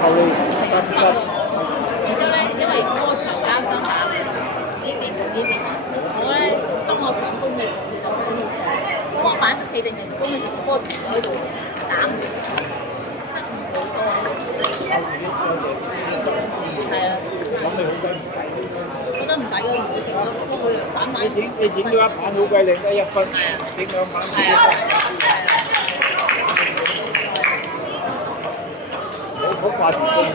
後你實濕咯。然之後咧，因為嗰個牆加雙打，呢邊同呢邊，我咧當我上攻嘅時候，佢就喺度牆；當我反實企定人攻嘅時候，波就喺度打嘅時候，失誤好多。係啊，咁你好鬼唔抵。覺得唔抵咯，唔勁咯，不過佢又反買。你剪咗一棒好鬼靚，得1分，整兩棒係啊，好掛住攻嘅，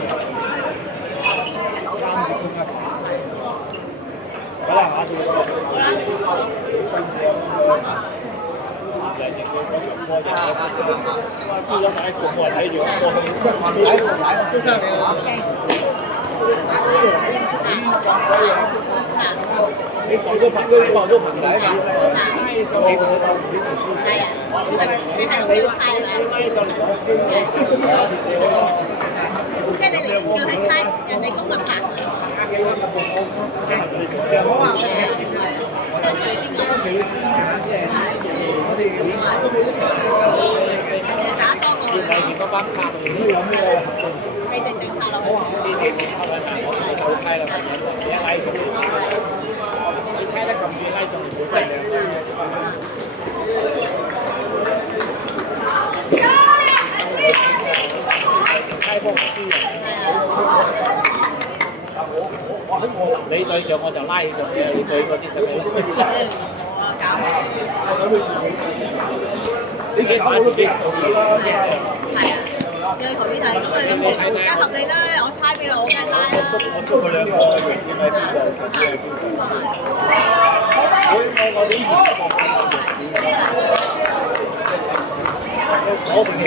啱住攻一棒。好啦，下次嗰個。輸咗第一局冇人睇住，過去。先生你好。你防咗棚仔嘛？係啊，你係咁叫猜係即係你嚟叫佢猜，人哋攻個棚佢。我話即係隨邊個？我哋打多個。以前嗰班卡你定下落去。好猜啦，你拉上嚟，你猜得咁遠，拉上嚟冇質量猜波唔輸人。你對象我就拉起上嚟，你對嗰啲使唔使？呢幾把自己做啦。係啊。叫佢旁邊睇，咁佢諗住梗係合理啦，我猜俾你，我梗係拉啦。我捉佢兩個，原先喺邊個？我哋以前都講鎖定呢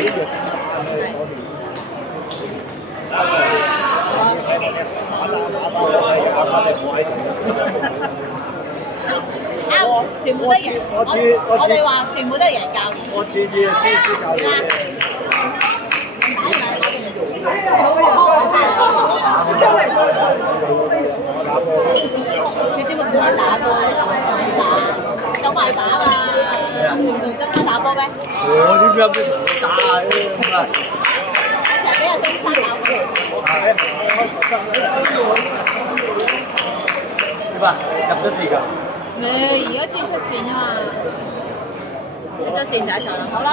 樣，全部都贏，我哋話全部都係贏教練。我次次輸教練。你點會唔去打波咧？打，走埋打嘛！唔同曾生打波咩？我呢邊有咩同你打啊？我成日俾阿曾生打波。點啊？入咗4㗎？而家先出線啊嘛！出咗線第一場啦，好啦。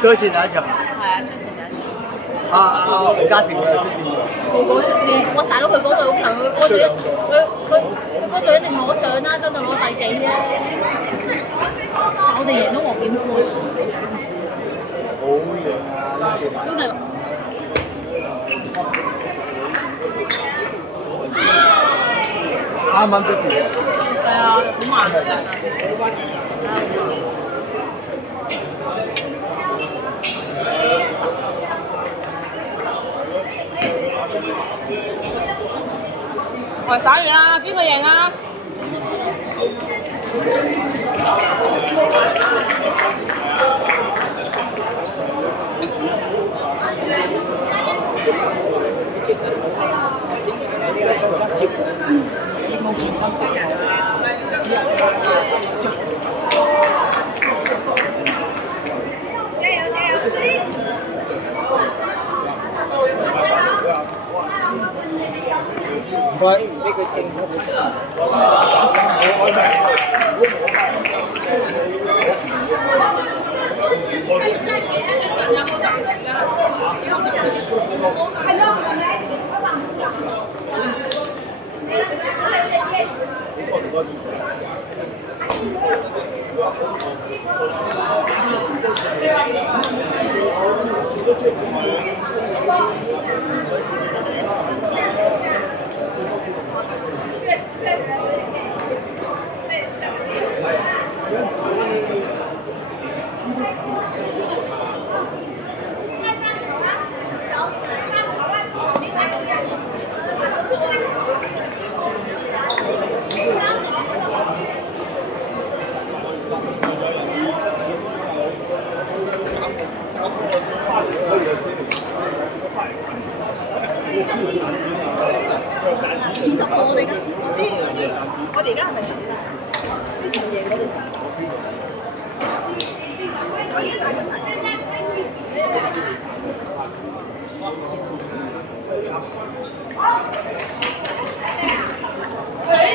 出線第一場。係啊，出線第一場。李嘉誠佢出線喎。個個出線，哇！大佬佢嗰隊好強，佢嗰隊佢嗰隊一定攞獎啦，真係攞第幾啫？我哋贏咗黃檢杯。好贏啊！呢隊。啱啱出線。係啊，好慢㗎。喂，打完啦，邊個贏啊？唔該，呢個正手本。20號我哋㗎，我知，我哋而家係咪贏㗎？之前贏嗰度。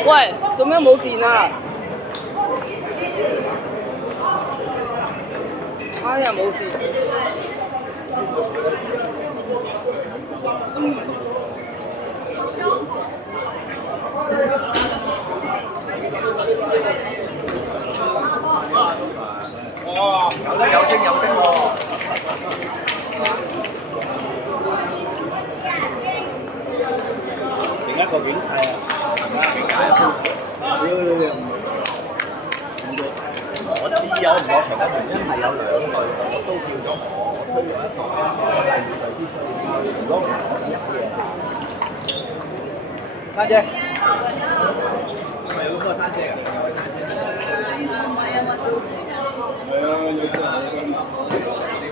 喂，做咩冇電啊？哎呀，冇電。哇！有聲喎！另一個境界啊！境界啊！我知有唔落場嘅原因係有兩隊我都叫咗我推咗一個，我係預備啲出。如果唔係我點嘢？珊姐，係咪有嗰個珊姐㗎？係啊，有